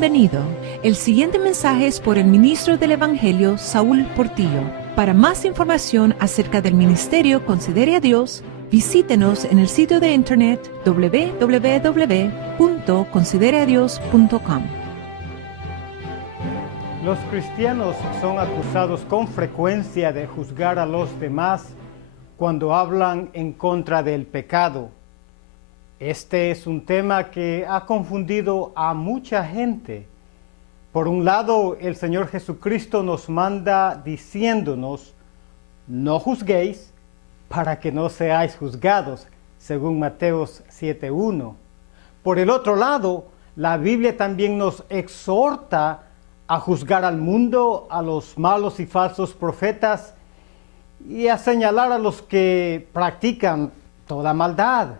Bienvenido. El siguiente mensaje es por el ministro del Evangelio, Saúl Portillo. Para más información acerca del ministerio Considere a Dios, visítenos en el sitio de internet www.considereadios.com. Los cristianos son acusados con frecuencia de juzgar a los demás cuando hablan en contra del pecado. Este es un tema que ha confundido a mucha gente. Por un lado, el Señor Jesucristo nos manda diciéndonos, no juzguéis para que no seáis juzgados, según Mateos 7:1. Por el otro lado, la Biblia también nos exhorta a juzgar al mundo, a los malos y falsos profetas y a señalar a los que practican toda maldad.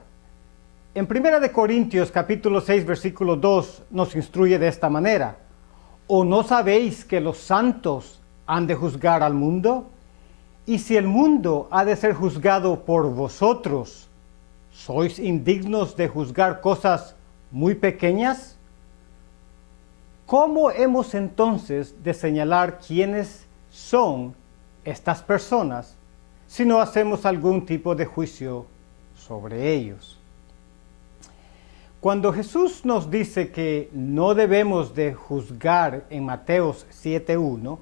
En 1 Corintios capítulo 6, versículo 2 nos instruye de esta manera. ¿O no sabéis que los santos han de juzgar al mundo? Y si el mundo ha de ser juzgado por vosotros, ¿sois indignos de juzgar cosas muy pequeñas? ¿Cómo hemos entonces de señalar quiénes son estas personas si no hacemos algún tipo de juicio sobre ellos? Cuando Jesús nos dice que no debemos de juzgar en Mateos 7:1,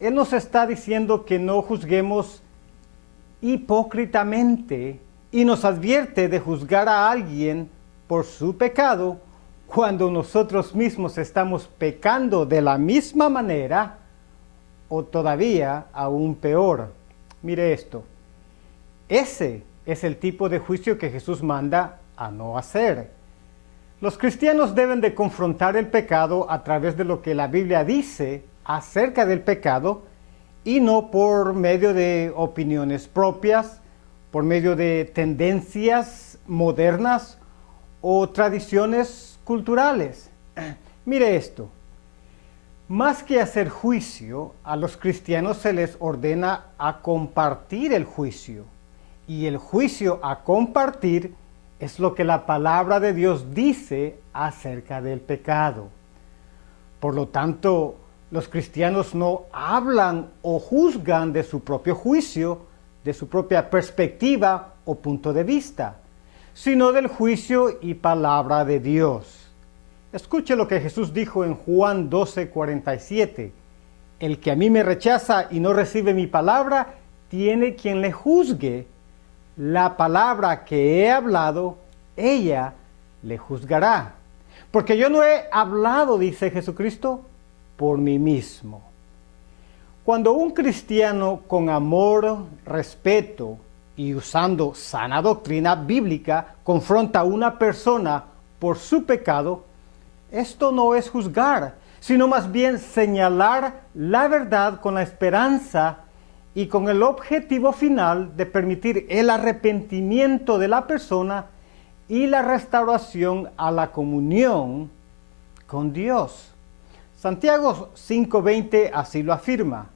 Él nos está diciendo que no juzguemos hipócritamente y nos advierte de juzgar a alguien por su pecado cuando nosotros mismos estamos pecando de la misma manera o todavía aún peor. Mire esto, ese es el tipo de juicio que Jesús manda a no hacer. Los cristianos deben de confrontar el pecado a través de lo que la Biblia dice acerca del pecado y no por medio de opiniones propias, por medio de tendencias modernas o tradiciones culturales. Mire esto, más que hacer juicio, a los cristianos se les ordena a compartir el juicio. Y el juicio a compartir es lo que la palabra de Dios dice acerca del pecado. Por lo tanto, los cristianos no hablan o juzgan de su propio juicio, de su propia perspectiva o punto de vista, sino del juicio y palabra de Dios. Escuche lo que Jesús dijo en Juan 12:47. El que a mí me rechaza y no recibe mi palabra, tiene quien le juzgue. La palabra que he hablado, ella le juzgará. Porque yo no he hablado, dice Jesucristo, por mí mismo. Cuando un cristiano con amor, respeto y usando sana doctrina bíblica confronta a una persona por su pecado, esto no es juzgar, sino más bien señalar la verdad con la esperanza y con el objetivo final de permitir el arrepentimiento de la persona y la restauración a la comunión con Dios. Santiago 5:20 así lo afirma.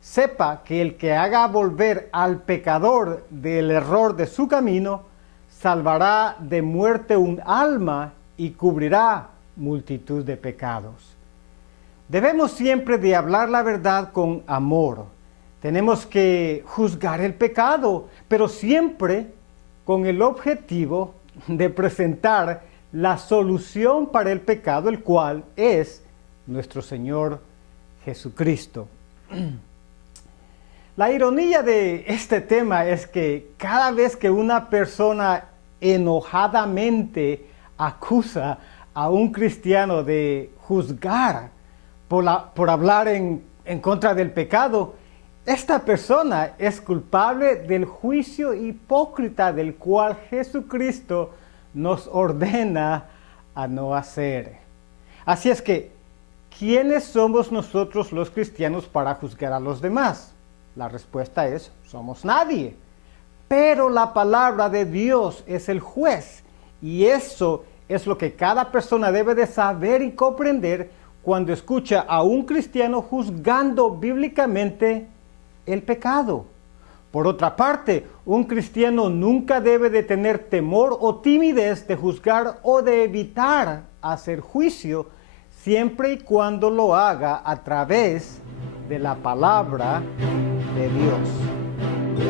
Sepa que el que haga volver al pecador del error de su camino, salvará de muerte un alma y cubrirá multitud de pecados. Debemos siempre de hablar la verdad con amor. Tenemos que juzgar el pecado, pero siempre con el objetivo de presentar la solución para el pecado, el cual es nuestro Señor Jesucristo. La ironía de este tema es que cada vez que una persona enojadamente acusa a un cristiano de juzgar por hablar en contra del pecado, esta persona es culpable del juicio hipócrita del cual Jesucristo nos ordena a no hacer. Así es que, ¿quiénes somos nosotros los cristianos para juzgar a los demás? La respuesta es, somos nadie. Pero la palabra de Dios es el juez y eso es lo que cada persona debe de saber y comprender cuando escucha a un cristiano juzgando bíblicamente el pecado. Por otra parte, un cristiano nunca debe de tener temor o timidez de juzgar o de evitar hacer juicio siempre y cuando lo haga a través de la palabra de Dios.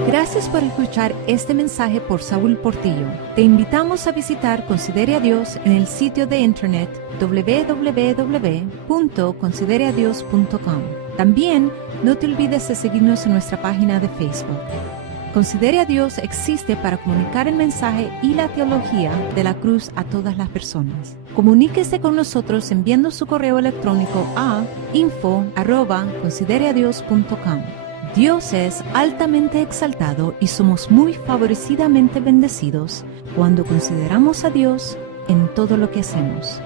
Gracias por escuchar este mensaje por Saúl Portillo. Te invitamos a visitar Considere a Dios en el sitio de internet www.considereadios.com. También no te olvides de seguirnos en nuestra página de Facebook. Considere a Dios existe para comunicar el mensaje y la teología de la cruz a todas las personas. Comuníquese con nosotros enviando su correo electrónico a info@considereadios.com. Dios es altamente exaltado y somos muy favorecidamente bendecidos cuando consideramos a Dios en todo lo que hacemos.